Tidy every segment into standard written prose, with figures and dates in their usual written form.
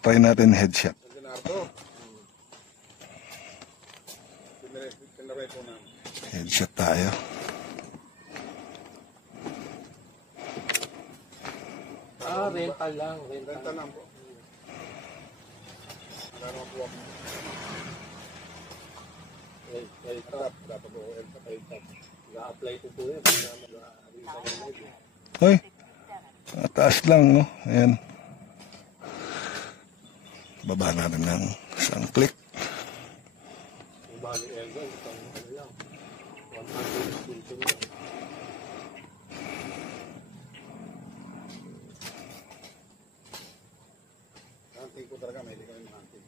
Try natin headshot. Headshot tayo. Rental lang. Rental lang po. Ga-apply ko po yun. Hoy, taas lang, no? Ayan. Baba natin ng isang click. Yung bali elbow, isang ano lang. 100 dito lang. Hunting ko talaga, may hindi kami hunting.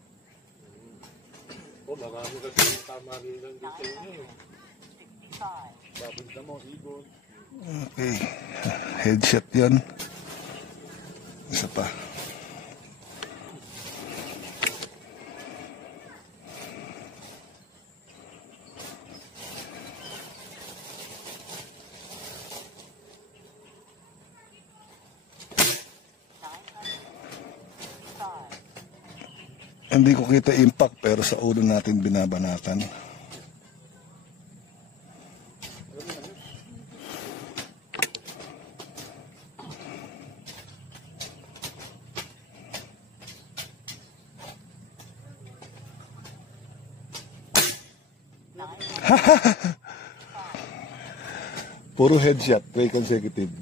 Marami kasi yung tama rin lang dito yun. Babod na mo, ibon. Okay. Headshot yun. Isa pa. Hindi ko kita impact pero sa ulo natin binabanatan. Puro headshot, 3 consecutive.